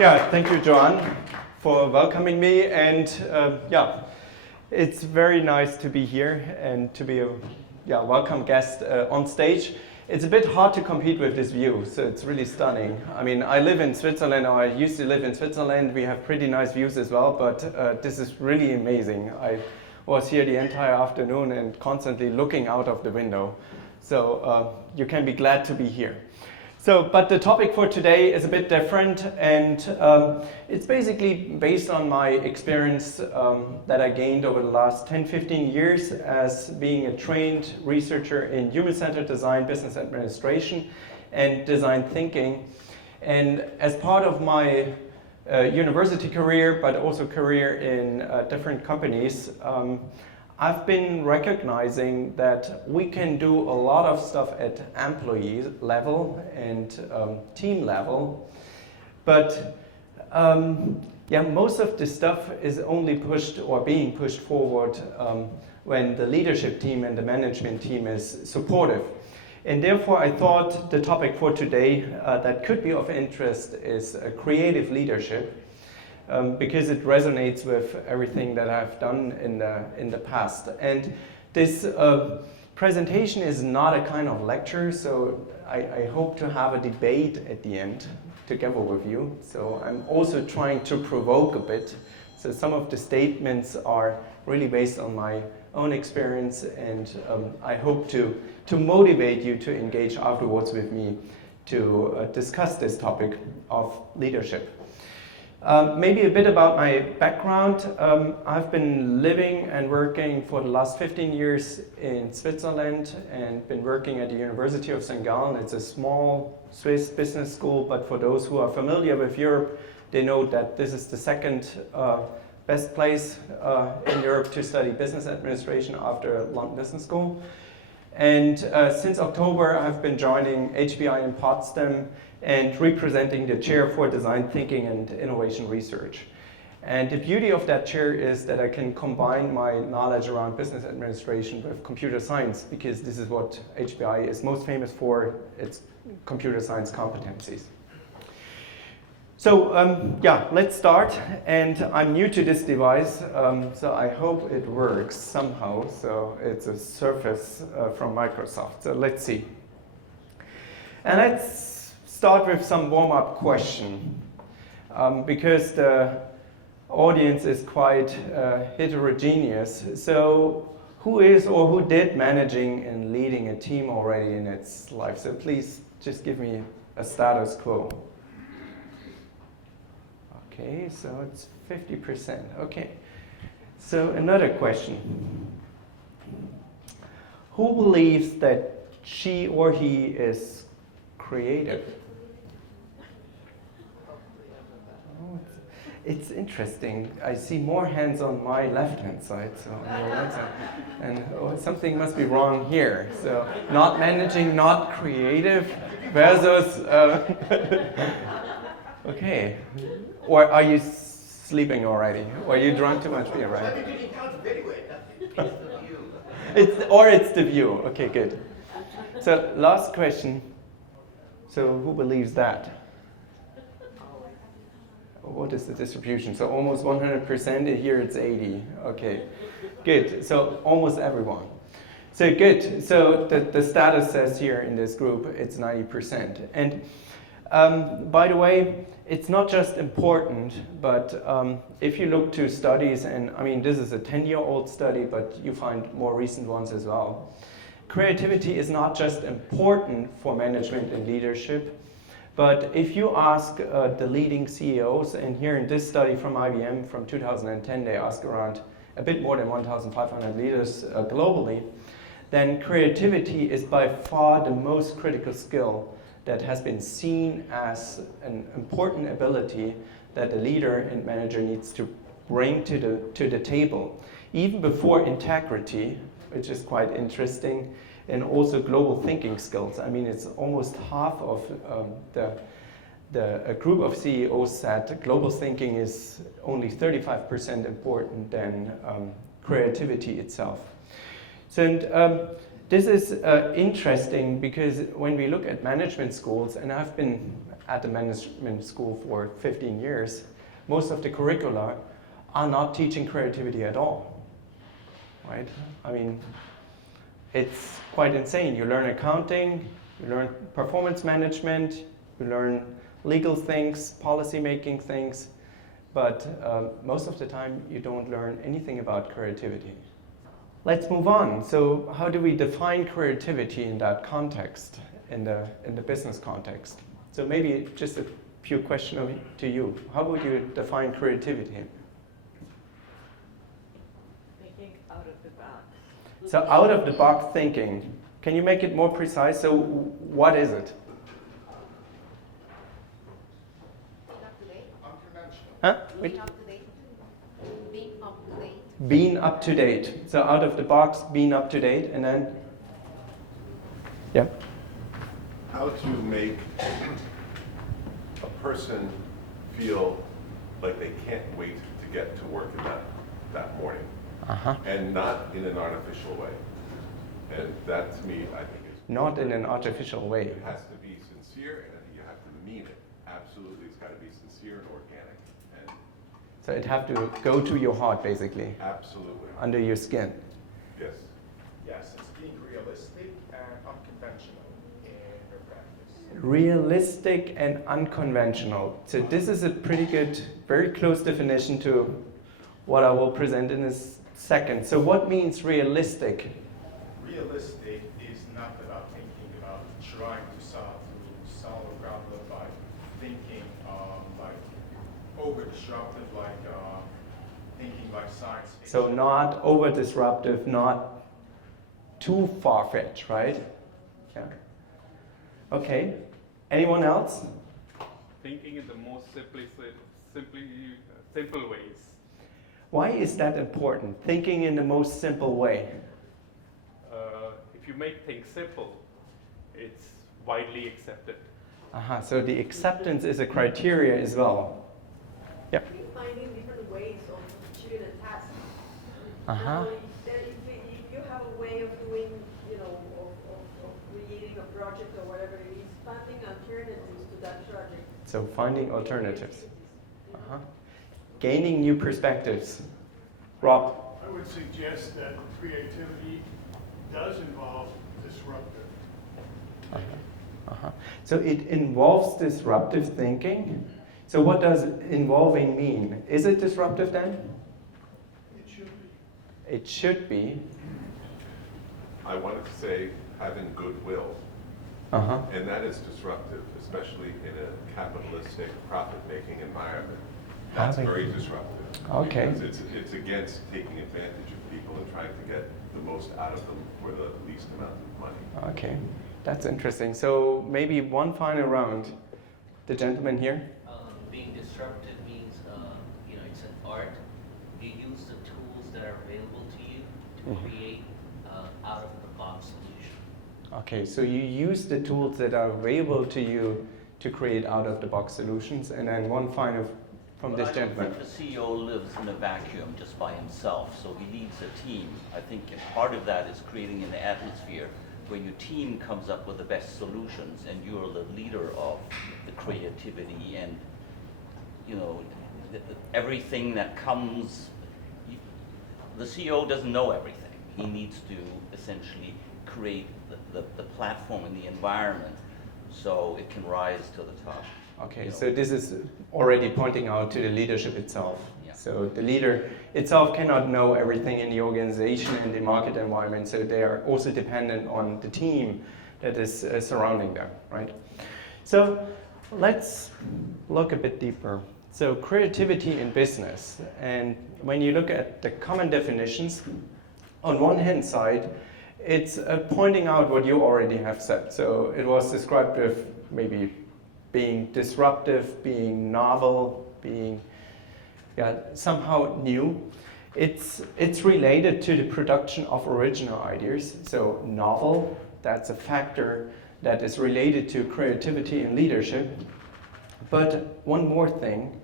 Yeah, thank you, Joanne, for welcoming me. And yeah, it's very nice to be here and to be a welcome guest on stage. It's a bit hard to compete with this view, so it's really stunning. I mean, I live in Switzerland, or I used to live in Switzerland. We have pretty nice views as well, but this is really amazing. I was here the entire afternoon and constantly looking out of the window. So you can be glad to be here. So, but the topic for today is a bit different, and it's basically based on my experience that I gained over the last 10-15 years as being a trained researcher in human-centered design, business administration, and design thinking. And as part of my university career, but also career in different companies, I've been recognizing that we can do a lot of stuff at employee level and team level, but yeah, most of the stuff is only pushed or being pushed forward when the leadership team and the management team is supportive. And therefore I thought the topic for today that could be of interest is creative leadership. Because it resonates with everything that I've done in the past. And this presentation is not a kind of lecture, so I hope to have a debate at the end together with you. So I'm also trying to provoke a bit. So some of the statements are really based on my own experience, and I hope to motivate you to engage afterwards with me to discuss this topic of leadership. Maybe a bit about my background. I've been living and working for the last 15 years in Switzerland and been working at the University of St. Gallen. It's a small Swiss business school, but for those who are familiar with Europe, they know that this is the second best place in Europe to study business administration after London Business School. And since October, I've been joining HPI in Potsdam and representing the chair for design thinking and innovation research. And the beauty of that chair is that I can combine my knowledge around business administration with computer science, because this is what HPI is most famous for, its computer science competencies. So yeah, let's start. And I'm new to this device, so I hope it works somehow. So it's a Surface from Microsoft. So let's see. And let's start with some warm-up question, because the audience is quite heterogeneous. So who is or who did managing and leading a team already in its life? So please just give me a status quo. Okay, so it's 50%. Okay, so another question. Who believes that she or he is creative? Oh, it's interesting. I see more hands on my left-hand side, so on your right side. And something must be wrong here. So not managing, not creative versus... okay. Or are you sleeping already? Or you drank too much beer, right? It's the view. Okay, good. So last question. So who believes that? What is the distribution? So almost 100%, here it's 80. Okay, good. So almost everyone. So good. So the status says here in this group, it's 90%. And by the way, it's not just important, but if you look to studies, and I mean, this is a 10-year-old study, but you find more recent ones as well. Creativity is not just important for management and leadership, but if you ask the leading CEOs, and here in this study from IBM from 2010, they ask around a bit more than 1,500 leaders globally, then creativity is by far the most critical skill that has been seen as an important ability that a leader and manager needs to bring to the table, even before integrity, which is quite interesting, and also global thinking skills. I mean, it's almost half of a group of CEOs said global thinking is only 35% important than creativity itself. So, and this is interesting because when we look at management schools, and I've been at the management school for 15 years, most of the curricula are not teaching creativity at all, right? I mean, it's quite insane. You learn accounting, you learn performance management, you learn legal things, policy making things, but most of the time you don't learn anything about creativity. Let's move on. So how do we define creativity in that context, in the business context? So maybe just a few questions to you. How would you define creativity? Thinking out of the box. So out of the box thinking. Can you make it more precise? So what is it? Huh? Wait. Being up to date. Being up to date. Being up to date. So out of the box, being up to date, and then? Yeah. How to make a person feel like they can't wait to get to work in that morning. Uh-huh. And not in an artificial way. And that to me, I think is... Not in an artificial way. It has to be sincere, and I think you have to mean it. Absolutely, it's got to be sincere and organic. And So it have to go to your heart, basically, absolutely. under your skin. Yes. Yes, it's being realistic and unconventional in your practice. Realistic and unconventional. So this is a pretty good, very close definition to what I will present in a second. So what means realistic? Realistic is not about thinking about trying to solve a problem by thinking like over disruptive, like thinking like science fiction. So not over disruptive, not too far-fetched, right? Yeah. Okay. Anyone else? Thinking in the most simple ways. Why is that important? Thinking in the most simple way. If you make things simple, it's widely accepted. So the acceptance is a criteria as well. Yeah. Finding different ways of achieving a task. Uh-huh. If you have a way of doing, of creating a project or whatever it is, finding alternatives to that project. So finding alternatives. Uh-huh. Gaining new perspectives. Rob. I would suggest that creativity does involve disruptive. So it involves disruptive thinking. So what does involving mean? Is it disruptive then? It should be. It should be. I wanted to say having goodwill. Uh-huh. And that is disruptive, especially in a capitalistic, profit-making environment. That's very disruptive. Okay. Because it's against taking advantage of people and trying to get the most out of them for the least amount of money. Okay. That's interesting. So maybe one final round. The gentleman here. Being disruptive means, it's an art. You use the tools that are available to you to create out-of-the-box solution. Okay, so you use the tools that are available to you to create out-of-the-box solutions. And then one final from this gentleman. I don't think the CEO lives in a vacuum just by himself, so he needs a team. I think part of that is creating an atmosphere where your team comes up with the best solutions and you're the leader of the creativity and, everything that comes. The CEO doesn't know everything. He needs to essentially create the platform and the environment so it can rise to the top. Okay, so this is already pointing out to the leadership itself. Yeah. So the leader itself cannot know everything in the organization and the market environment, so they are also dependent on the team that is surrounding them, right? So let's look a bit deeper. So creativity in business, and when you look at the common definitions, on one hand side, it's pointing out what you already have said. So it was described with maybe being disruptive, being novel, being somehow new. It's related to the production of original ideas. So novel, that's a factor that is related to creativity and leadership. But one more thing,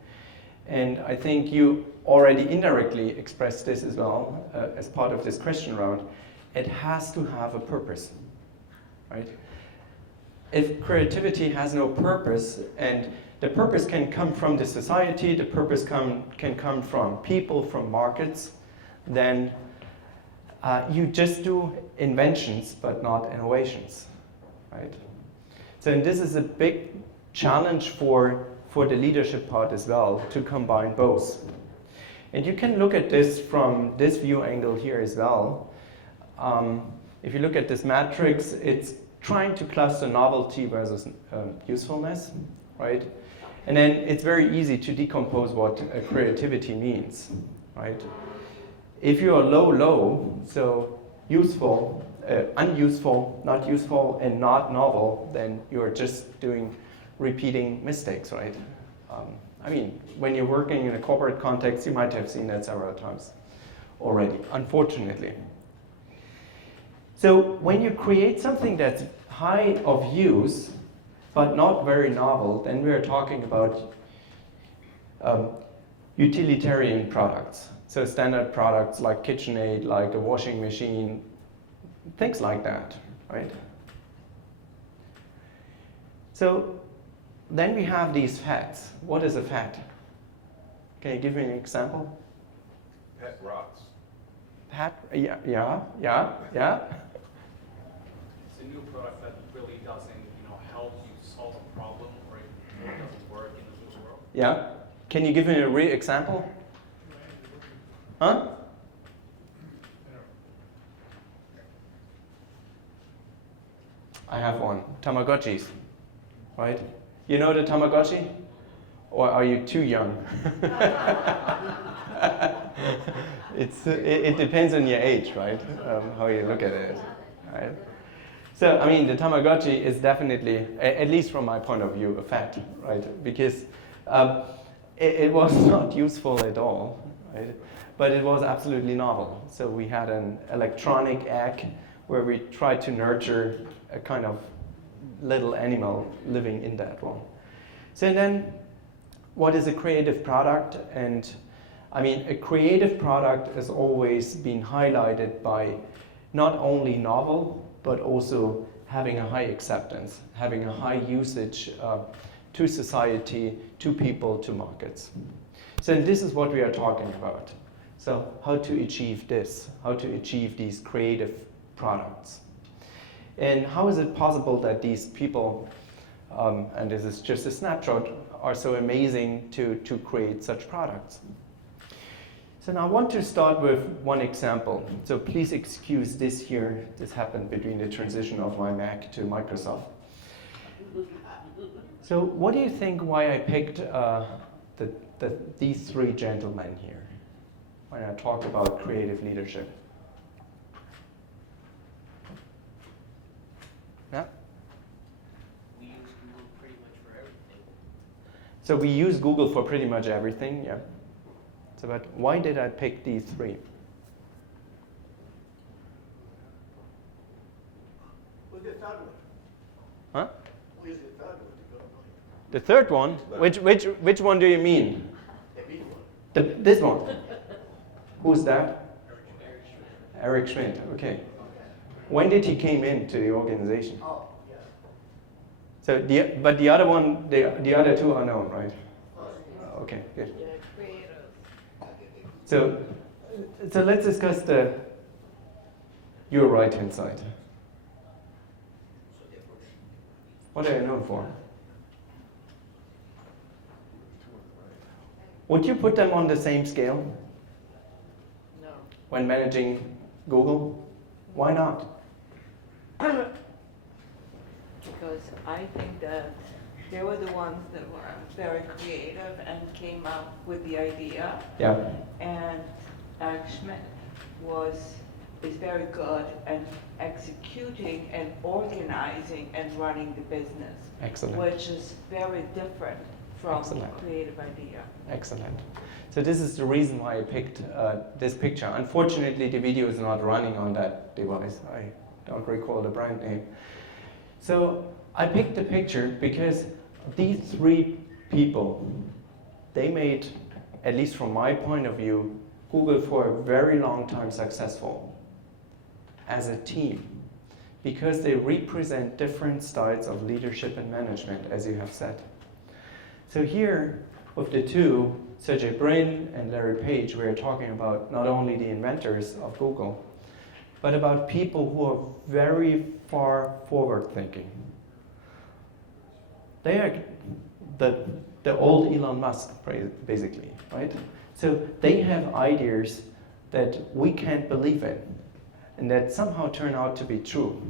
and I think you already indirectly expressed this as well as part of this question round, it has to have a purpose, right? if creativity has no purpose, and the purpose can come from the society, the purpose can come from people, from markets, then you just do inventions but not innovations, right? So and this is a big challenge for the leadership part as well, to combine both. And you can look at this from this view angle here as well. If you look at this matrix, it's trying to cluster novelty versus usefulness, right? And then it's very easy to decompose what creativity means, right? If you are low, so useful, unuseful, not useful, and not novel, then you're just repeating mistakes, right? I mean, when you're working in a corporate context, you might have seen that several times already, unfortunately. So when you create something that's high of use, but not very novel, then we're talking about utilitarian products. So standard products like KitchenAid, like a washing machine, things like that, right? So then we have these fads. What is a fad? Can you give me an example? Pet rots. Fad? Yeah. It's a new product that really doesn't, help you solve a problem, or it really doesn't work in the real world. Yeah. Can you give me a real example? Huh? I have one. Tamagotchis, right? You know the Tamagotchi? Or are you too young? It depends on your age, right? How you look at it, right? So, I mean, the Tamagotchi is definitely, at least from my point of view, a fad, right? Because it was not useful at all, right? But it was absolutely novel. So we had an electronic egg where we tried to nurture a kind of little animal living in that one. So then, what is a creative product? And I mean, a creative product has always been highlighted by not only novel, but also having a high acceptance, having a high usage to society, to people, to markets. So this is what we are talking about. So how to achieve this, how to achieve these creative products. And how is it possible that these people, and this is just a snapshot, are so amazing to create such products? So now I want to start with one example. So please excuse this here. This happened between the transition of my Mac to Microsoft. So what do you think why I picked these three gentlemen here when I talk about creative leadership? Yeah? We use Google pretty much for everything. So we use Google for pretty much everything, yeah. So but why did I pick these three? Who's the third one? Huh? Who is the third one? The third one? Which one do you mean? The big one. This one? Who's that? Eric Schmidt, okay. When did he came into the organization? Oh, yeah. So but the other one, the other two are known, right? Okay, good. So let's discuss your right-hand side. What are you known for? Would you put them on the same scale? No. When managing Google? Why not? Because I think that they were the ones that were very creative and came up with the idea. Yeah. And Eric Schmidt is very good at executing and organizing and running the business. Excellent. Which is very different from Excellent. a creative idea. Excellent. So this is the reason why I picked this picture. Unfortunately, the video is not running on that device. I don't recall the brand name. So I picked the picture because these three people, they made, at least from my point of view, Google for a very long time successful as a team. because they represent different styles of leadership and management, as you have said. So here, with the two, Sergey Brin and Larry Page, we are talking about not only the inventors of Google, but about people who are very far forward thinking. They are the old Elon Musk, basically, right? So they have ideas that we can't believe in, and that somehow turn out to be true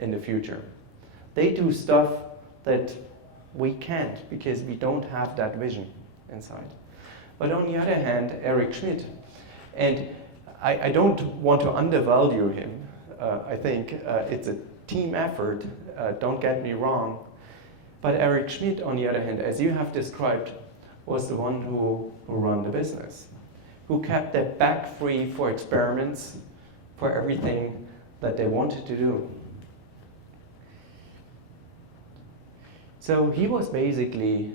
in the future. They do stuff that we can't because we don't have that vision inside. But on the other hand, Eric Schmidt, and I don't want to undervalue him. I think it's a team effort, don't get me wrong. But Eric Schmidt, on the other hand, as you have described, was the one who ran the business, who kept their back free for experiments, for everything that they wanted to do. So he was basically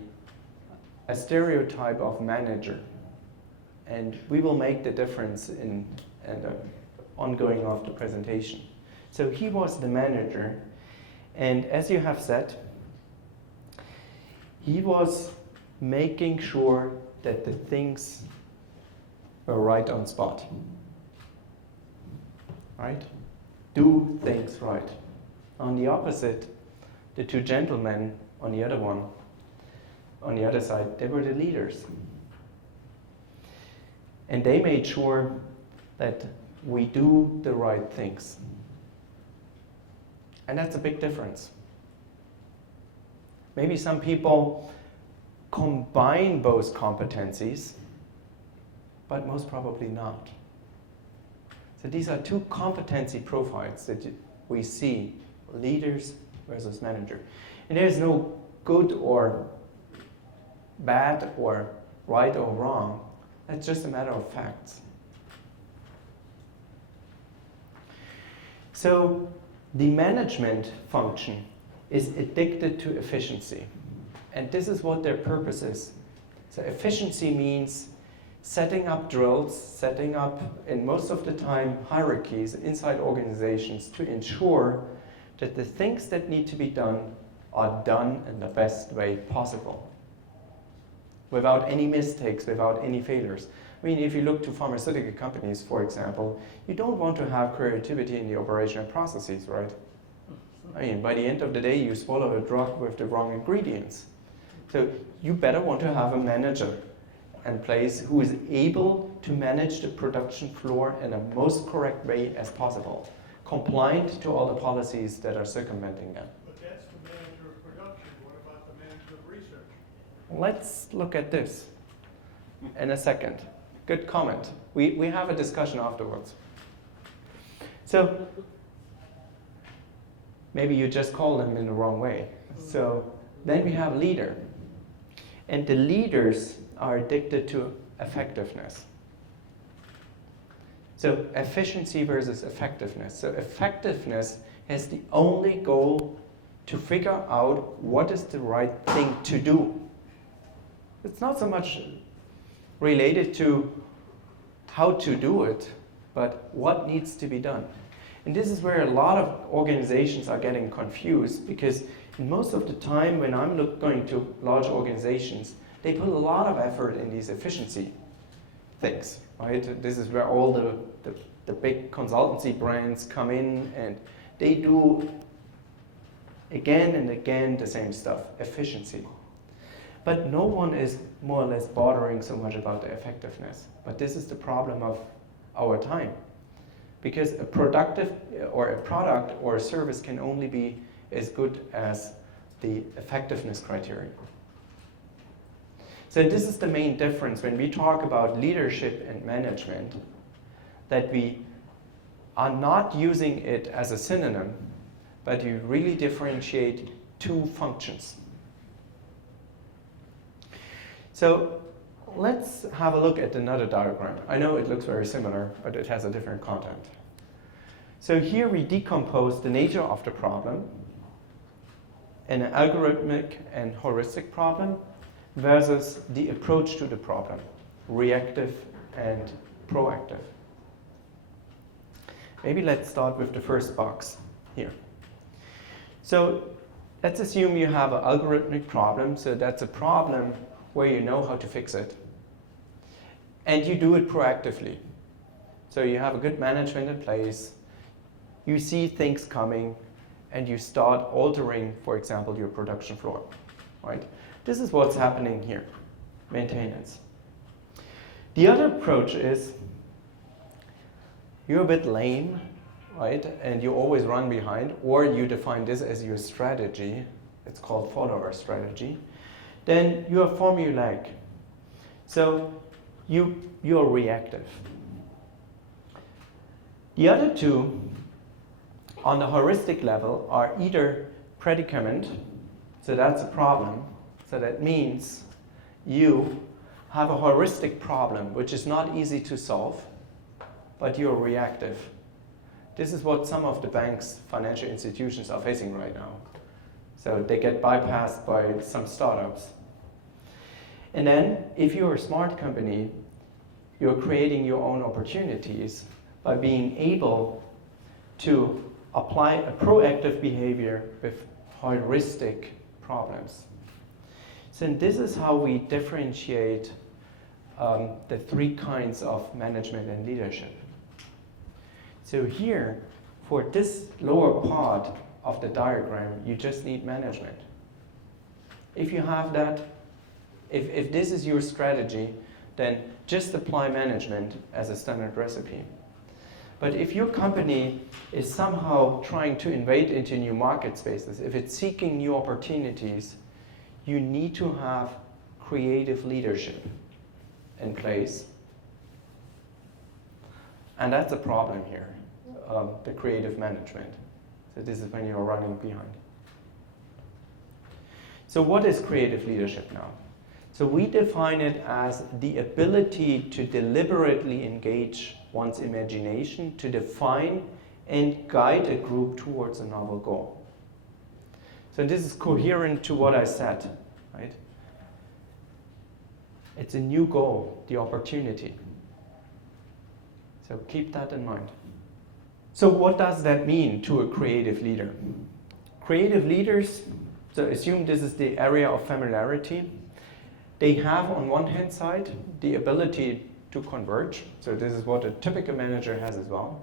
a stereotype of manager. And we will make the difference in the ongoing of the presentation. So he was the manager, and as you have said, he was making sure that the things were right on spot. Right? Do things right. On the opposite, the two gentlemen on the other side, they were the leaders. And they made sure that we do the right things. And that's a big difference. Maybe some people combine both competencies, but most probably not. So these are two competency profiles that we see, leaders versus manager. And there's no good or bad or right or wrong. It's just a matter of facts. So the management function is addicted to efficiency. And this is what their purpose is. So efficiency means setting up drills, setting up, in most of the time, hierarchies inside organizations to ensure that the things that need to be done are done in the best way possible, without any mistakes, without any failures. I mean, if you look to pharmaceutical companies, for example, you don't want to have creativity in the operational processes, right? I mean, by the end of the day, you swallow a drug with the wrong ingredients. So you better want to have a manager in place who is able to manage the production floor in the most correct way as possible, compliant to all the policies that are circumventing them. But that's the manager of production. What about the manager of research? Let's look at this in a second. Good comment. We have a discussion afterwards. So maybe you just call them in the wrong way. So then we have leader. And the leaders are addicted to effectiveness. So efficiency versus effectiveness. So effectiveness has the only goal to figure out what is the right thing to do. It's not so much related to how to do it, but what needs to be done. And this is where a lot of organizations are getting confused, because most of the time when I'm going to large organizations, they put a lot of effort in these efficiency things, right? This is where all the big consultancy brands come in, and they do again and again the same stuff, efficiency. But no one is more or less bothering so much about the effectiveness. But this is the problem of our time. Because a productive or a product or a service can only be as good as the effectiveness criteria. So this is the main difference when we talk about leadership and management, that we are not using it as a synonym, but you really differentiate two functions. So let's have a look at another diagram. I know it looks very similar, but it has a different content. So here we decompose the nature of the problem in an algorithmic and heuristic problem versus the approach to the problem, reactive and proactive. Maybe let's start with the first box here. So let's assume you have an algorithmic problem. So that's a problem where you know how to fix it. And you do it proactively. So you have a good management in place. You see things coming, and you start altering, for example, your production floor, right? This is what's happening here, maintenance. The other approach is you're a bit lame, right? And you always run behind, or you define this as your strategy. It's called follower strategy. Then you are formulaic. So you're reactive. The other two, on the heuristic level, are either predicament, so that's a problem. So that means you have a heuristic problem which is not easy to solve, but you're reactive. This is what some of the banks, financial institutions are facing right now. So they get bypassed by some startups. And then, if you're a smart company, you're creating your own opportunities by being able to apply a proactive behavior with heuristic problems. So this is how we differentiate the three kinds of management and leadership. So here, for this lower part of the diagram, you just need management. If you have that, if this is your strategy, then just apply management as a standard recipe. But if your company is somehow trying to invade into new market spaces, if it's seeking new opportunities, you need to have creative leadership in place. And that's a problem here, the creative management. So this is when you're running behind. So what is creative leadership now? So we define it as the ability to deliberately engage one's imagination to define and guide a group towards a novel goal. So this is coherent to what I said, right? It's a new goal, the opportunity. So keep that in mind. So what does that mean to a creative leader? Creative leaders, so assume this is the area of familiarity. They have on one hand side the ability to converge. So this is what a typical manager has as well.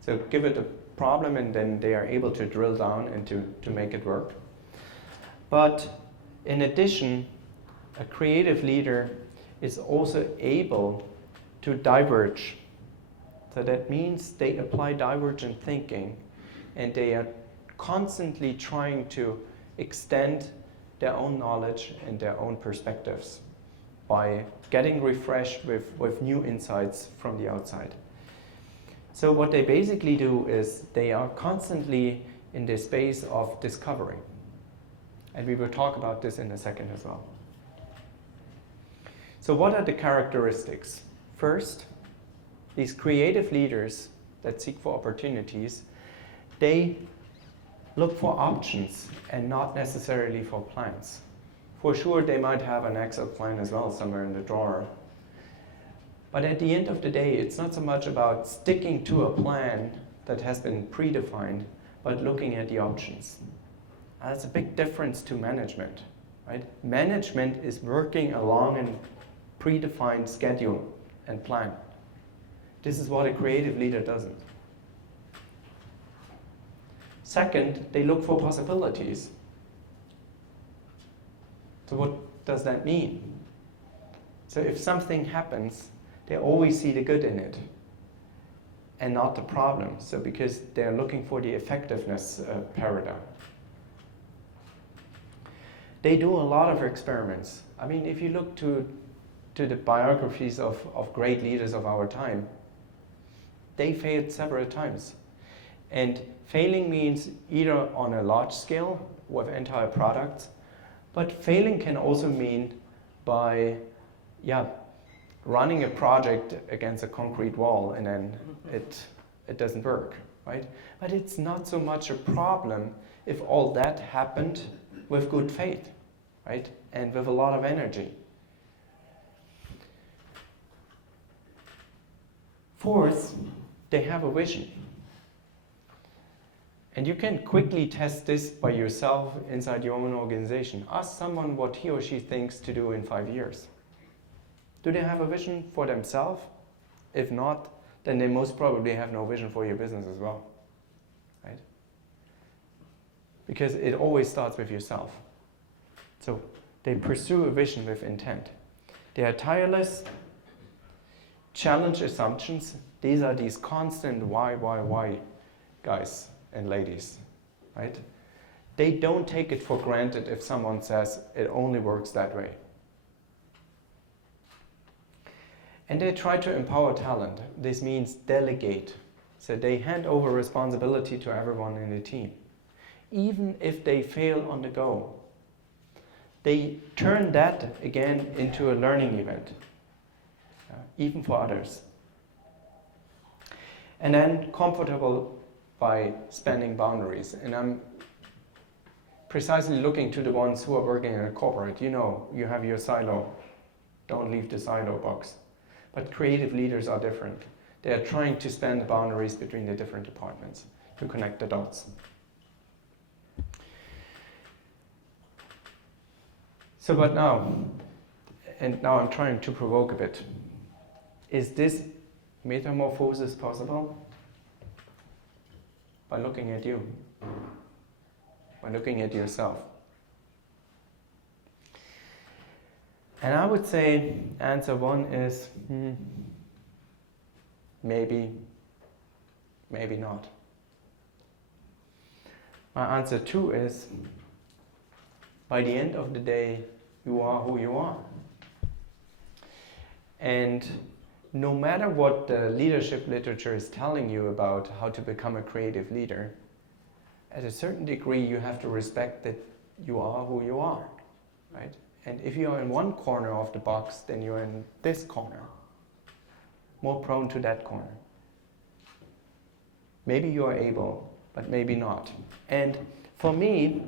So give it a problem and then they are able to drill down and to make it work. But in addition, a creative leader is also able to diverge. So that means they apply divergent thinking and they are constantly trying to extend their own knowledge and their own perspectives by getting refreshed with new insights from the outside. So what they basically do is they are constantly in the space of discovery. And we will talk about this in a second as well. So what are the characteristics? First, these creative leaders that seek for opportunities, they look for options and not necessarily for plans. For sure, they might have an Excel plan as well somewhere in the drawer. But at the end of the day, it's not so much about sticking to a plan that has been predefined, but looking at the options. And that's a big difference to management, right? Management is working along a predefined schedule and plan. This is what a creative leader doesn't. Second, they look for possibilities. So what does that mean? So if something happens, they always see the good in it and not the problem. So because they're looking for the effectiveness paradigm. They do a lot of experiments. I mean, if you look to the biographies of great leaders of our time, they failed several times. And failing means either on a large scale with entire products, but failing can also mean by running a project against a concrete wall and then it doesn't work, right? But it's not so much a problem if all that happened with good faith, right? And with a lot of energy. Fourth, they have a vision. And you can quickly test this by yourself inside your own organization. Ask someone what he or she thinks to do in 5 years. Do they have a vision for themselves? If not, then they most probably have no vision for your business as well, right? Because it always starts with yourself. So they pursue a vision with intent. They are tireless, challenge assumptions. These are these constant why guys and ladies, right? They don't take it for granted if someone says it only works that way. And they try to empower talent. This means delegate. So they hand over responsibility to everyone in the team. Even if they fail on the go, they turn that again into a learning event, even for others. And then comfortable by spanning boundaries. And I'm precisely looking to the ones who are working in a corporate. You know, you have your silo. Don't leave the silo box. But creative leaders are different. They are trying to span the boundaries between the different departments to connect the dots. So, but now, and now I'm trying to provoke a bit. Is this metamorphosis possible? By looking at you, by looking at yourself. And I would say answer one is maybe, maybe not. My answer two is by the end of the day, you are who you are. And no matter what the leadership literature is telling you about how to become a creative leader, at a certain degree you have to respect that you are who you are, right? And if you are in one corner of the box, then you're in this corner, more prone to that corner. Maybe you are able, but maybe not. And for me,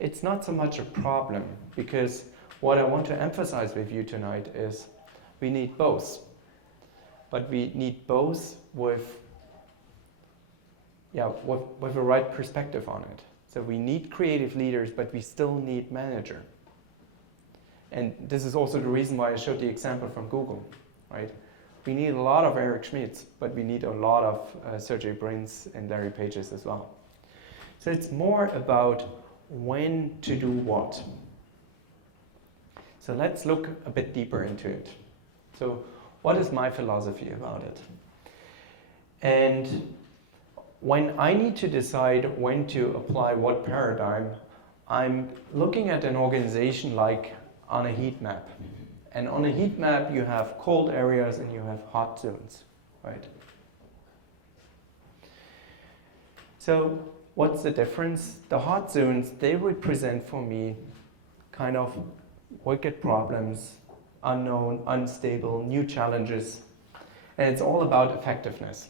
it's not so much a problem, because what I want to emphasize with you tonight is we need both. But we need both with a right perspective on it. So we need creative leaders, but we still need manager. And this is also the reason why I showed the example from Google, right? We need a lot of Eric Schmidts, but we need a lot of Sergey Brin's and Larry Pages as well. So it's more about when to do what. So let's look a bit deeper into it. So what is my philosophy about it? And when I need to decide when to apply what paradigm, I'm looking at an organization like on a heat map. And on a heat map, you have cold areas and you have hot zones, right? So what's the difference? The hot zones, they represent for me kind of wicked problems, unknown, unstable, new challenges, and it's all about effectiveness.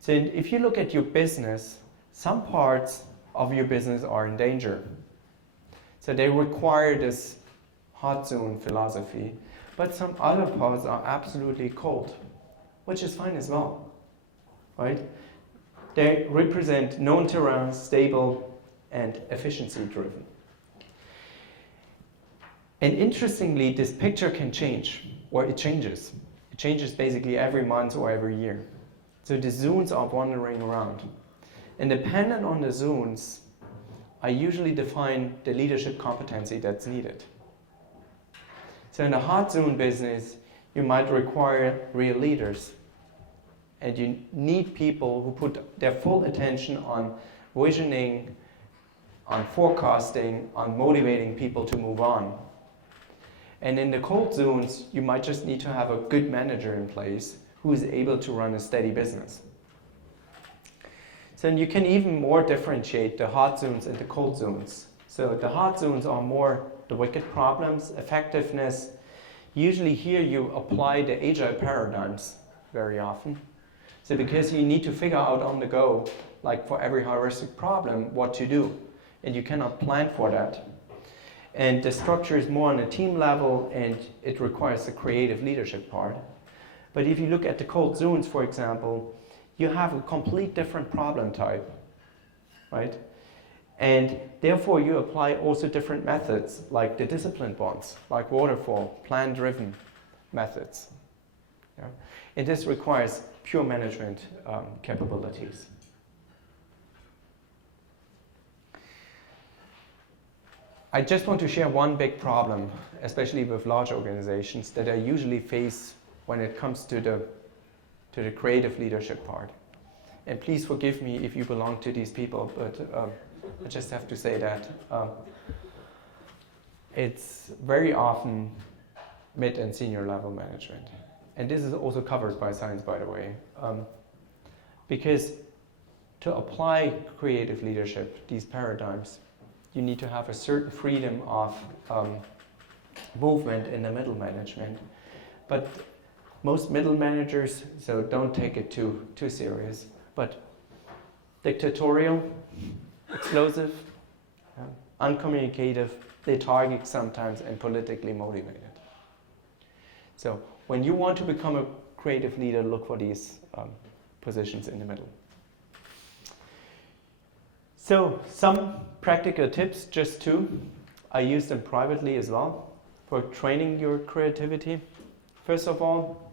So if you look at your business, some parts of your business are in danger. So they require this hot zone philosophy, but some other parts are absolutely cold, which is fine as well, right? They represent known terrain, stable, and efficiency driven. And interestingly, this picture can change, or it changes. It changes basically every month or every year. So the zones are wandering around. And dependent on the zones, I usually define the leadership competency that's needed. So in the hot zone business, you might require real leaders. And you need people who put their full attention on visioning, on forecasting, on motivating people to move on. And in the cold zones, you might just need to have a good manager in place who is able to run a steady business. So you can even more differentiate the hot zones and the cold zones. So the hot zones are more the wicked problems, effectiveness. Usually here you apply the agile paradigms very often. So because you need to figure out on the go, like for every heuristic problem, what to do. And you cannot plan for that. And the structure is more on a team level, and it requires a creative leadership part. But if you look at the cold zones, for example, you have a complete different problem type. right? And therefore you apply also different methods, like the discipline bonds, like waterfall, plan-driven methods. Yeah? And this requires pure management capabilities. I just want to share one big problem, especially with large organizations, that I usually face when it comes to the creative leadership part. And please forgive me if you belong to these people, but I just have to say that. It's very often mid and senior level management. And this is also covered by science, by the way. Because to apply creative leadership, these paradigms, you need to have a certain freedom of movement in the middle management. But most middle managers, so don't take it too serious, but dictatorial, explosive, uncommunicative, lethargic sometimes, and politically motivated. So when you want to become a creative leader, look for these positions in the middle. So some practical tips, just two. I use them privately as well for training your creativity. First of all,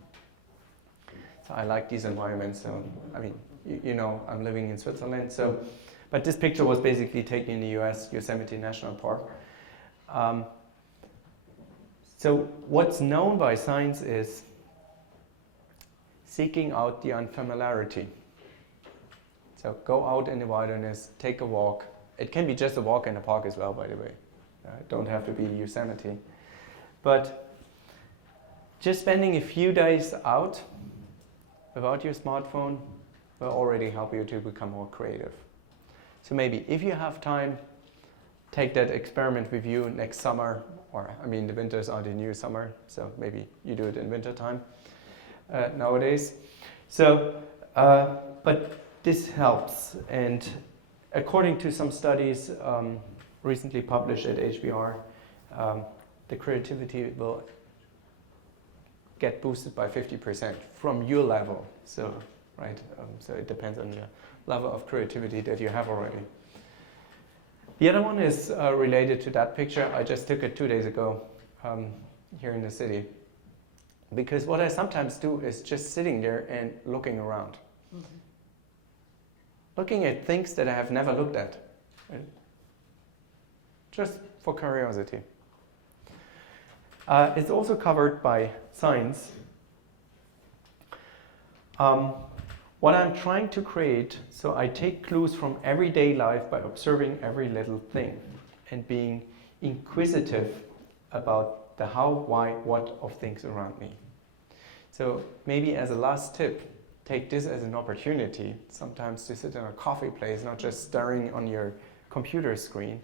so I like these environments. So I mean, you know, I'm living in Switzerland. So, but this picture was basically taken in the U.S. Yosemite National Park. So what's known by science is seeking out the unfamiliarity. So go out in the wilderness, take a walk. It can be just a walk in a park as well, by the way. Don't have to be Yosemite. But just spending a few days out without your smartphone will already help you to become more creative. So maybe if you have time, take that experiment with you next summer, or I mean the winters are the new summer, so maybe you do it in winter time nowadays. So, but this helps, and according to some studies recently published at HBR, the creativity will get boosted by 50% from your level. So, right, so it depends on the level of creativity that you have already. The other one is related to that picture. I just took it 2 days ago here in the city. Because what I sometimes do is just sitting there and looking around. Mm-hmm. Looking at things that I have never looked at. Right? Just for curiosity. It's also covered by science. What I'm trying to create, so I take clues from everyday life by observing every little thing and being inquisitive about the how, why, what of things around me. So maybe as a last tip, take this as an opportunity sometimes to sit in a coffee place, not just staring on your computer screen,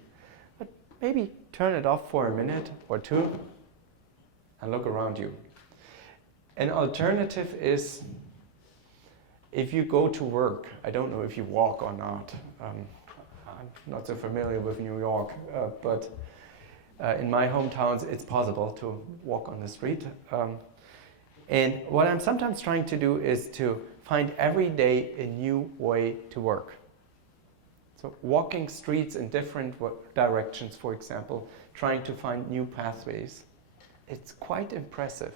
but maybe turn it off for a minute or two and look around you. An alternative is if you go to work. I don't know if you walk or not. I'm not so familiar with New York, but in my hometowns it's possible to walk on the street. And what I'm sometimes trying to do is to find every day a new way to work. So walking streets in different directions, for example, trying to find new pathways. It's quite impressive.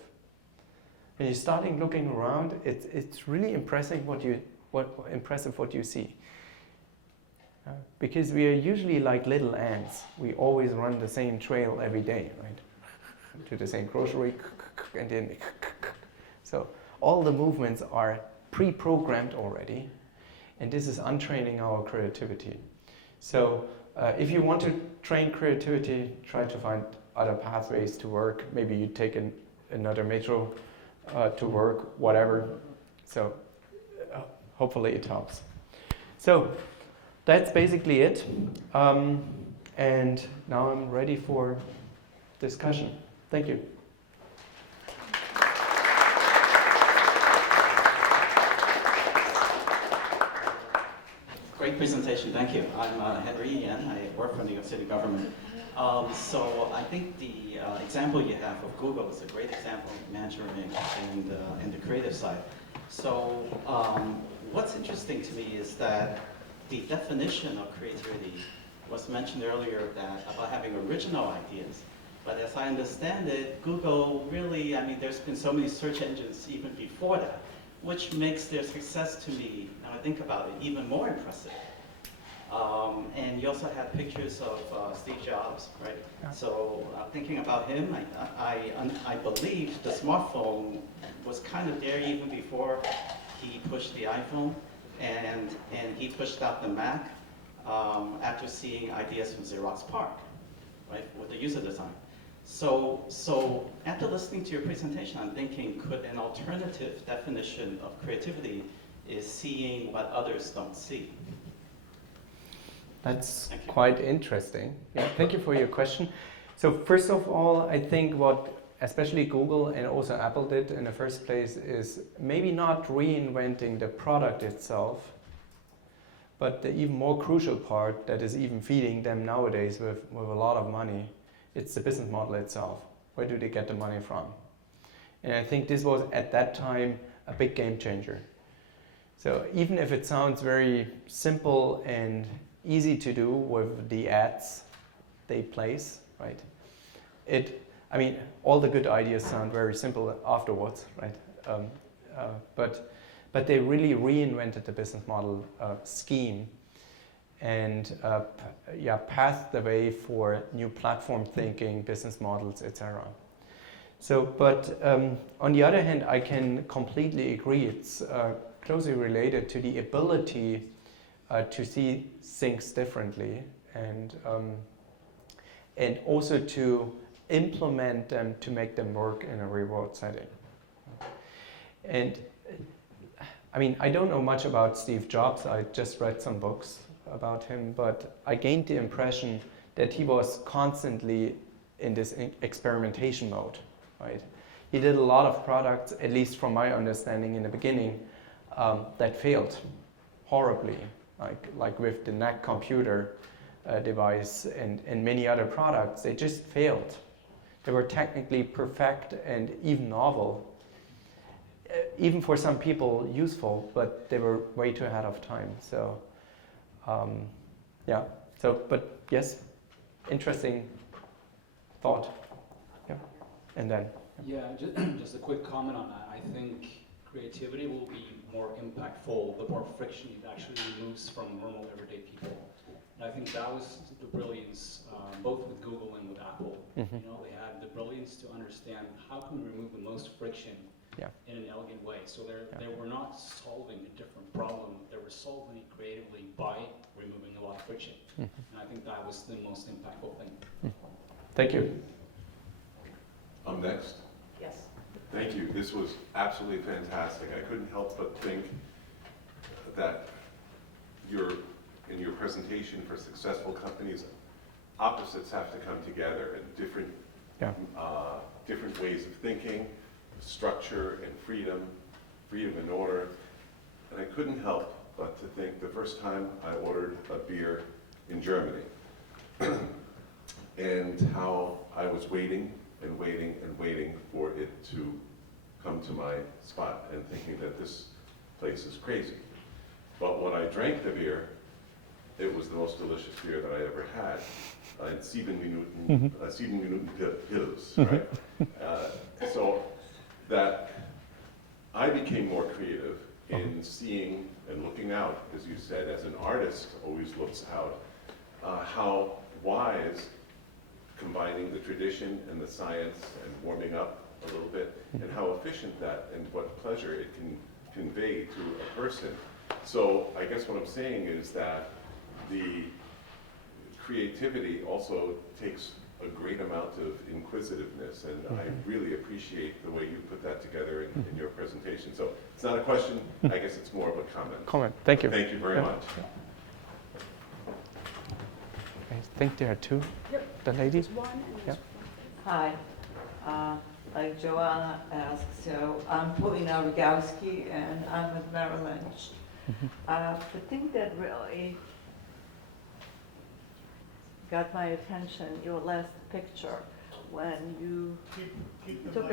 When you're starting looking around, it's really impressive what you see. Because we are usually like little ants. We always run the same trail every day, right? To the same grocery, and then so all the movements are pre-programmed already, and this is untraining our creativity. So if you want to train creativity, try to find other pathways to work. Maybe you take another metro to work, whatever. So hopefully it helps. So that's basically it. And now I'm ready for discussion. Thank you. Great presentation, thank you. I'm Henry Yan, I work for New York City government. So I think the example you have of Google is a great example of management and the creative side. So what's interesting to me is that the definition of creativity was mentioned earlier that about having original ideas. But as I understand it, Google really, I mean, there's been so many search engines even before that, which makes their success to me, now I think about it, even more impressive. And you also had pictures of Steve Jobs, right? Yeah. So thinking about him, I believe the smartphone was kind of there even before he pushed the iPhone, and he pushed out the Mac after seeing ideas from Xerox PARC, right, with the user design. So after listening to your presentation, I'm thinking, could an alternative definition of creativity is seeing what others don't see? That's quite interesting. Yeah, thank you for your question. So first of all, I think what especially Google and also Apple did in the first place is maybe not reinventing the product itself, but the even more crucial part that is even feeding them nowadays with a lot of money, it's the business model itself. Where do they get the money from? And I think this was at that time a big game changer. So even if it sounds very simple and easy to do with the ads they place, right? I mean, all the good ideas sound very simple afterwards, right? But they really reinvented the business model scheme and paved the way for new platform thinking, business models, etc. So, but on the other hand, I can completely agree. It's closely related to the ability to see things differently and also to implement them to make them work in a real-world setting. And I mean, I don't know much about Steve Jobs. I just read some books about him, but I gained the impression that he was constantly in this experimentation mode, right? He did a lot of products, at least from my understanding in the beginning, that failed horribly, like with the NAC computer device and many other products. They just failed. They were technically perfect and even novel, even for some people useful, but they were way too ahead of time. So, but yes, interesting thought. Yeah, and then. Yeah, just a quick comment on that. I think creativity will be more impactful the more friction it actually removes from normal everyday people. And I think that was the brilliance, both with Google and with Apple. Mm-hmm. You know, they had the brilliance to understand how can we remove the most friction in an elegant way. So they were not solving a different problem, they were solving it creatively by removing a lot of friction. Mm-hmm. And I think that was the most impactful thing. Mm-hmm. Thank you. I'm next. Yes. Thank you. This was absolutely fantastic. I couldn't help but think that in your presentation for successful companies, opposites have to come together and different ways of thinking, structure and freedom and order. And I couldn't help but to think the first time I ordered a beer in Germany and how I was waiting and waiting and waiting for it to come to my spot and thinking that this place is crazy. But when I drank the beer, it was the most delicious beer that I ever had. In 7 Minuten Pils, right? So that I became more creative in seeing and looking out, as you said, as an artist always looks out, how wise combining the tradition and the science and warming up a little bit, and how efficient that and what pleasure it can convey to a person. So I guess what I'm saying is that the creativity also takes a great amount of inquisitiveness, and I really appreciate the way you put that together in your presentation. So it's not a question, I guess it's more of a comment. Comment, thank you. Thank you very much. I think there are two. Yep. The lady? There's one and there's Hi. Like Joanna asked, so I'm Paulina Rogowski and I'm at Merrill Lynch. The thing that really got my attention, your last picture, when you took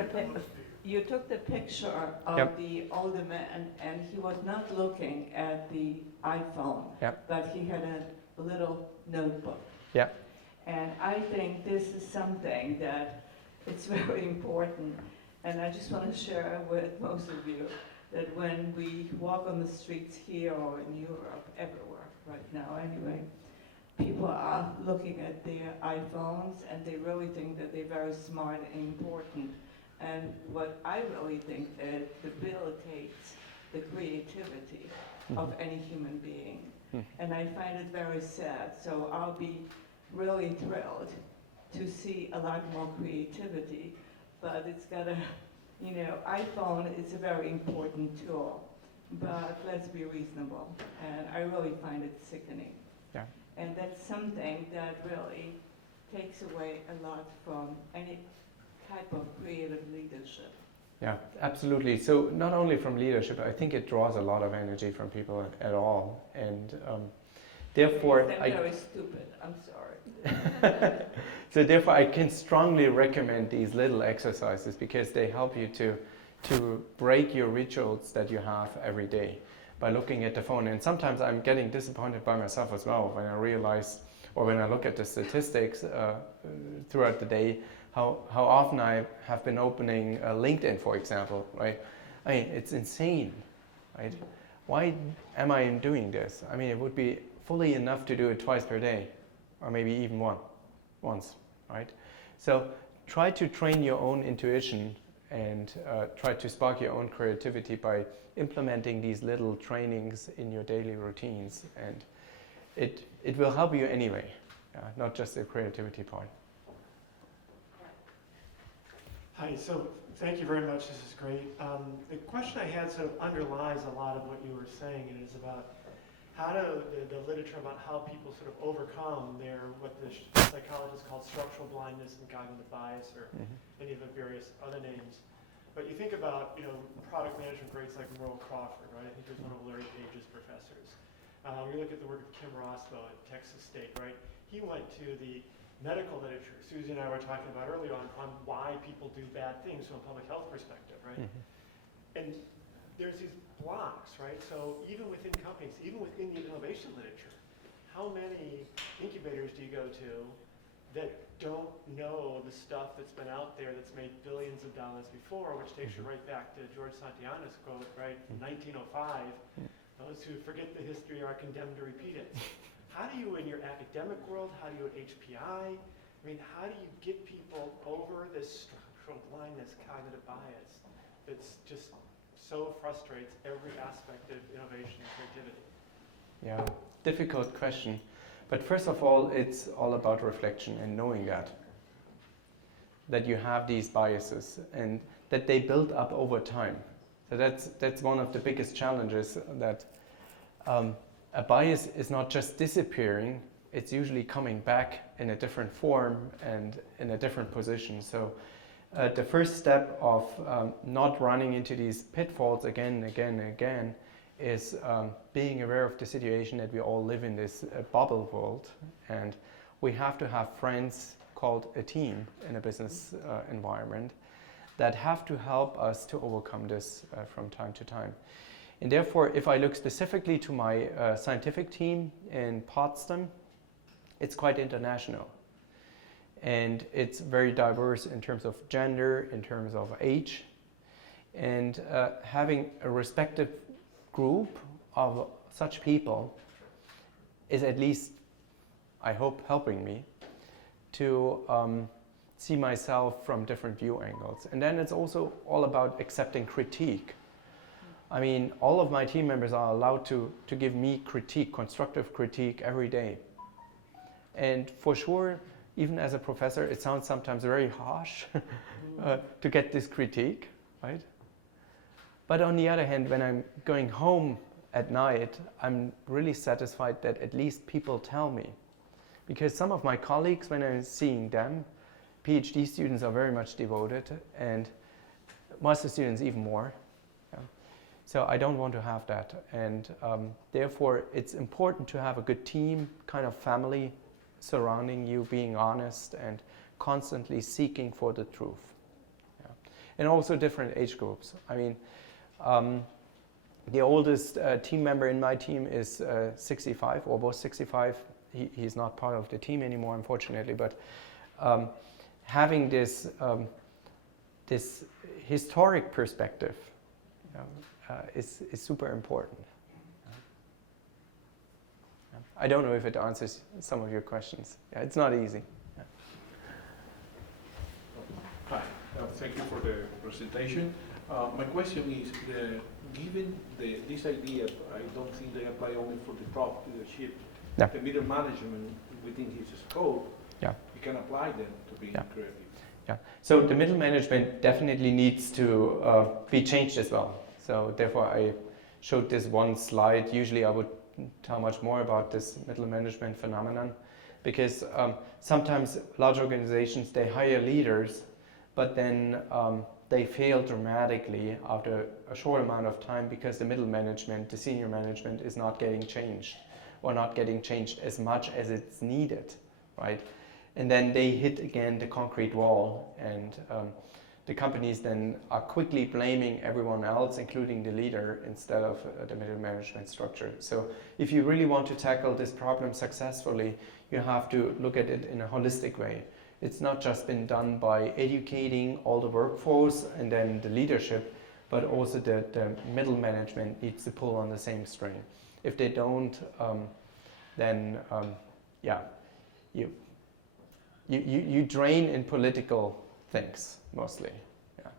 the picture of the older man and he was not looking at the iPhone. Yep. but he had a little notebook. Yeah. And I think this is something that it's very important. And I just want to share with most of you that when we walk on the streets here or in Europe, everywhere right now anyway, people are looking at their iPhones and they really think that they're very smart and important. And what I really think it debilitates the creativity of any human being. And I find it very sad. So I'll be really thrilled to see a lot more creativity, but it's got to, you know, iPhone is a very important tool, but let's be reasonable. And I really find it sickening. Yeah. And that's something that really takes away a lot from any type of creative leadership. Yeah, absolutely. So not only from leadership, I think it draws a lot of energy from people at all. And therefore, I'm very stupid, I'm sorry. so therefore I can strongly recommend these little exercises because they help you to break your rituals that you have every day by looking at the phone. And sometimes I'm getting disappointed by myself as well when I realize, or when I look at the statistics throughout the day, how often I have been opening LinkedIn, for example, right? I mean, it's insane, right? Why am I doing this? I mean, it would be fully enough to do it twice per day, or maybe even once, right? So try to train your own intuition and try to spark your own creativity by implementing these little trainings in your daily routines, and it will help you anyway, not just the creativity part. Hi, so thank you very much, this is great. The question I had sort of underlies a lot of what you were saying, and is about how to, the literature about how people sort of overcome their, what the psychologists call structural blindness and cognitive bias, or any of the various other names. But you think about, you know, product management greats like Merle Crawford, right? I think he was one of Larry Page's professors. You look at the work of Kim Roscoe at Texas State, right? He went to the medical literature. Susie and I were talking about earlier on why people do bad things from a public health perspective, right? And there's these blocks, right? So even within companies, even within the innovation literature, how many incubators do you go to that don't know the stuff that's been out there that's made billions of dollars before, which takes you right back to George Santayana's quote, right? In 1905, those who forget the history are condemned to repeat it. How do you, in your academic world, how do you at HPI, I mean, how do you get people over this structural blindness, cognitive bias that's just so frustrates every aspect of innovation and creativity? Yeah, difficult question. But first of all, it's all about reflection and knowing that you have these biases and that they build up over time. So that's one of the biggest challenges, that a bias is not just disappearing, it's usually coming back in a different form and in a different position. So the first step of not running into these pitfalls again and again and again is being aware of the situation that we all live in this bubble world, and we have to have friends called a team in a business environment that have to help us to overcome this from time to time. And therefore, if I look specifically to my scientific team in Potsdam, it's quite international. And it's very diverse in terms of gender, in terms of age, and having a respective group of such people is at least, I hope, helping me to see myself from different view angles. And then it's also all about accepting critique. I mean, all of my team members are allowed to give me critique, constructive critique every day. And for sure, even as a professor, it sounds sometimes very harsh to get this critique, right? But on the other hand, when I'm going home at night, I'm really satisfied that at least people tell me. Because some of my colleagues, when I'm seeing them, PhD students are very much devoted, and master students even more. Yeah. So I don't want to have that. And therefore, it's important to have a good team, kind of family surrounding you, being honest and constantly seeking for the truth. Yeah. And also different age groups. I mean, The oldest team member in my team is 65, or was 65. He's not part of the team anymore, unfortunately, but having this this historic perspective is super important. I don't know if it answers some of your questions. Yeah, it's not easy. Yeah. Hi, thank you for the presentation. My question is, given this idea, I don't think they apply only for the top leadership, Yeah. the middle management within his scope, Yeah. you can apply them to be creative. Yeah. So the middle management definitely needs to be changed as well. So therefore I showed this one slide. Usually I would tell much more about this middle management phenomenon, because sometimes large organizations, they hire leaders, but then they fail dramatically after a short amount of time because the middle management, the senior management, is not getting changed, or not getting changed as much as it's needed, right? And then they hit again the concrete wall, and the companies then are quickly blaming everyone else, including the leader, instead of the middle management structure. So if you really want to tackle this problem successfully, you have to look at it in a holistic way. It's not just been done by educating all the workforce and then the leadership, but also the middle management needs to pull on the same string. If they don't, then yeah, you drain in political things mostly. Yeah.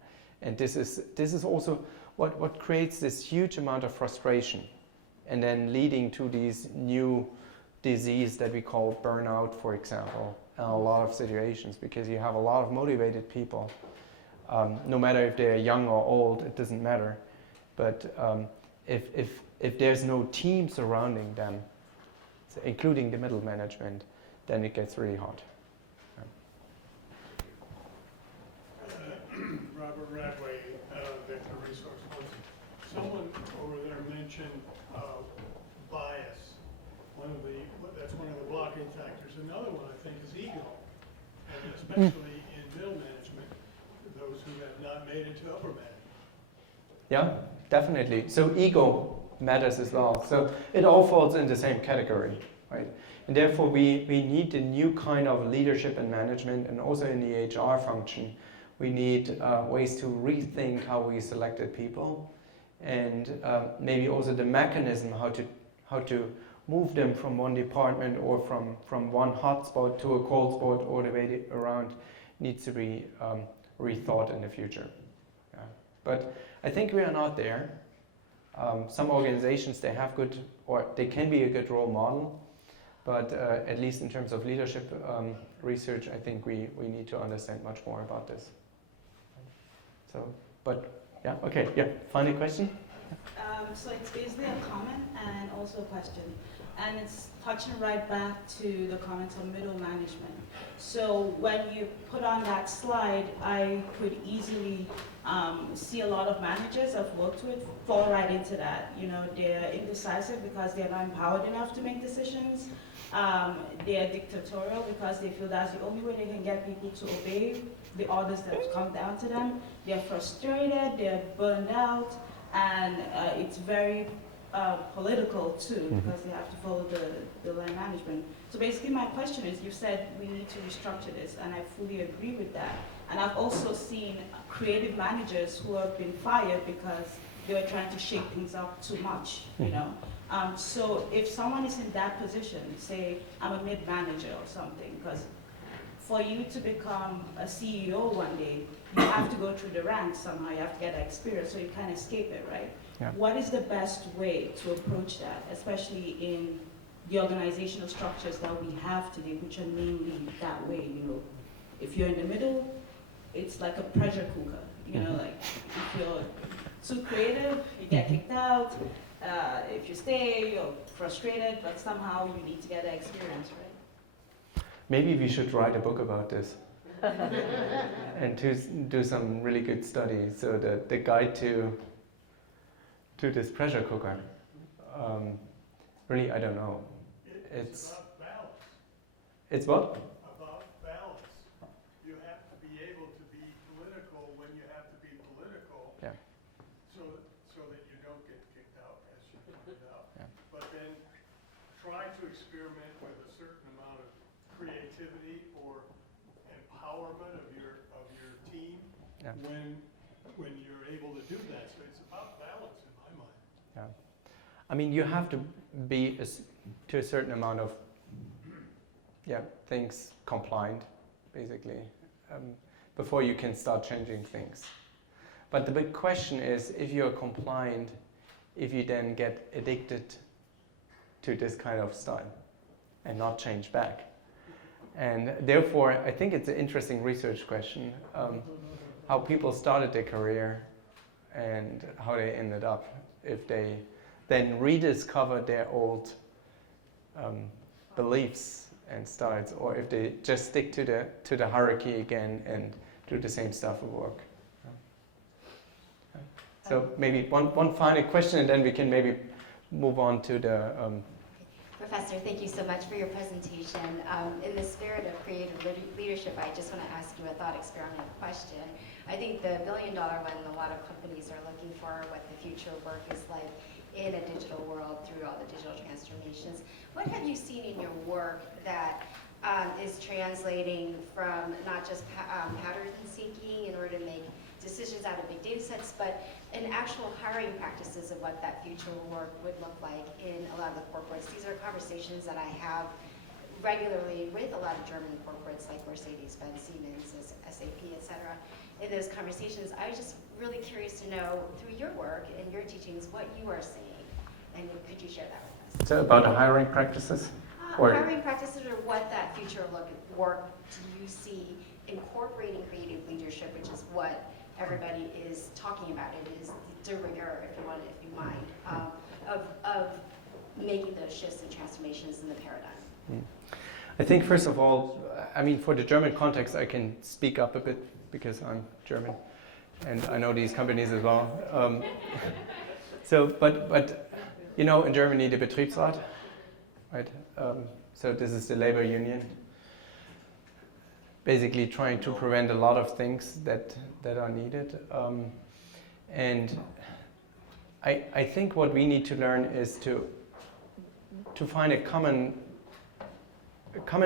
And this is also what creates this huge amount of frustration, and then leading to these new disease that we call burnout, for example, in a lot of situations, because you have a lot of motivated people. No matter if they're young or old, it doesn't matter. But if there's no team surrounding them, so including the middle management, then it gets really hard. Robert Radway, Vector Resource Points. Someone over there mentioned bias. That's one of the blocking factors. Another one, I think, is ego, and especially in middle management, those who have not made it to upper management. Yeah, definitely. So ego matters as well. So it all falls in the same category, right? And therefore, we need a new kind of leadership and management, and also in the HR function, we need ways to rethink how we selected people, and maybe also the mechanism how to move them from one department or from one hot spot to a cold spot all the way around needs to be rethought in the future. Yeah. But I think we are not there. Some organizations, they have good, or they can be a good role model, but at least in terms of leadership research, I think we need to understand much more about this. So, but yeah, okay, yeah, final question? So it's basically a comment and also a question. And it's touching right back to the comments on middle management. So when you put on that slide, I could easily see a lot of managers I've worked with fall right into that. You know, they're indecisive because they're not empowered enough to make decisions. They're dictatorial because they feel that's the only way they can get people to obey the orders that have come down to them. They're frustrated, they're burned out, and it's very political too, because they have to follow the line management. So basically my question is, you said we need to restructure this, and I fully agree with that. And I've also seen creative managers who have been fired because they were trying to shake things up too much, you know. So if someone is in that position, say I'm a mid-manager or something, because for you to become a CEO one day, you have to go through the ranks somehow, you have to get that experience, so you can't escape it, right? Yeah. What is the best way to approach that, especially in the organizational structures that we have today, which are mainly that way, you know? If you're in the middle, it's like a pressure cooker, you know, like if you're too creative, you get kicked out. If you stay, you're frustrated, but somehow you need to get that experience, right? Maybe we should write a book about this. And to do some really good studies. So the guide to this pressure cooker, really, I don't know. It's about balance. It's what? About balance. You have to be able to be political when you have to be political. Yeah. So that you don't get kicked try to experiment with a certain amount of creativity or empowerment of your team when you're able to do that. So it's about balance in my mind. Yeah. I mean, you have to be to a certain amount of things compliant, basically, before you can start changing things. But the big question is, if you're compliant, if you then get addicted to this kind of style and not change back. And therefore, I think it's an interesting research question, how people started their career and how they ended up, if they then rediscover their old beliefs and styles, or if they just stick to the hierarchy again and do the same stuff at work. So maybe one final question, and then we can maybe move on to the... Professor, thank you so much for your presentation. In the spirit of creative leadership, I just want to ask you a thought experiment question. I think the billion-dollar one, a lot of companies are looking for what the future work is like in a digital world through all the digital transformations. What have you seen in your work that is translating from not just pattern seeking in order to make decisions out of big data sets, but in actual hiring practices of what that future work would look like in a lot of the corporates? These are conversations that I have regularly with a lot of German corporates like Mercedes-Benz, Siemens, SAP, etc. In those conversations, I was just really curious to know, through your work and your teachings, what you are seeing, and could you share that with us? So about the hiring practices? Hiring practices, or what that future work do you see incorporating creative leadership, which is what everybody is talking about. It is de rigueur, if you mind, of making those shifts and transformations in the paradigm. I think first of all, I mean, for the German context, I can speak up a bit because I'm German and I know these companies as well. But you know, in Germany, the Betriebsrat, right? So this is the labor union, basically trying to prevent a lot of things that are needed. And I think what we need to learn is to find a common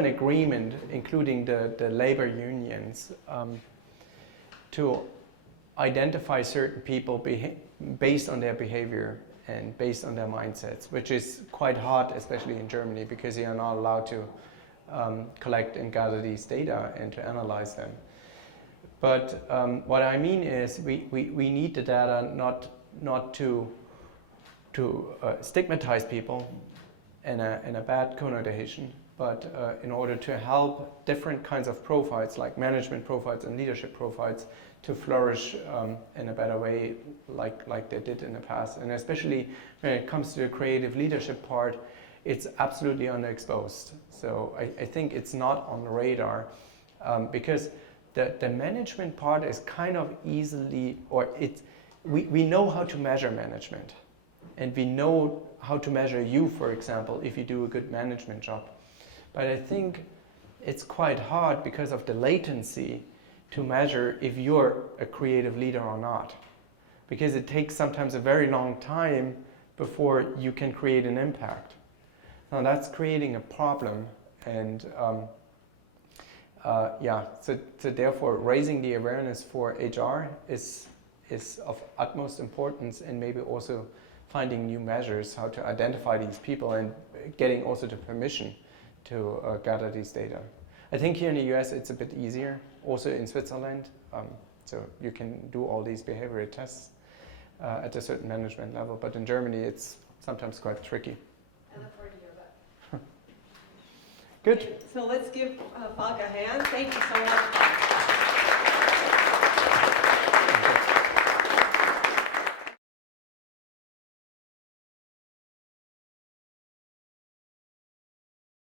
agreement, including the labor unions, to identify certain people based on their behavior and based on their mindsets, which is quite hard, especially in Germany, because you are not allowed to collect and gather these data and to analyze them. But what I mean is we need the data not to stigmatize people in a bad connotation, but in order to help different kinds of profiles, like management profiles and leadership profiles, to flourish in a better way, like they did in the past. And especially when it comes to the creative leadership part, it's absolutely underexposed. So I think it's not on the radar because the management part is kind of easily, or we know how to measure management. And we know how to measure you, for example, if you do a good management job. But I think it's quite hard because of the latency to measure if you're a creative leader or not. Because it takes sometimes a very long time before you can create an impact. Now that's creating a problem, and so therefore raising the awareness for HR is of utmost importance, and maybe also finding new measures how to identify these people and getting also the permission to gather these data. I think here in the US it's a bit easier, also in Switzerland, so you can do all these behavioral tests at a certain management level, but in Germany it's sometimes quite tricky. I look forward to your book. Good. So let's give Falk a hand. Thank you so much.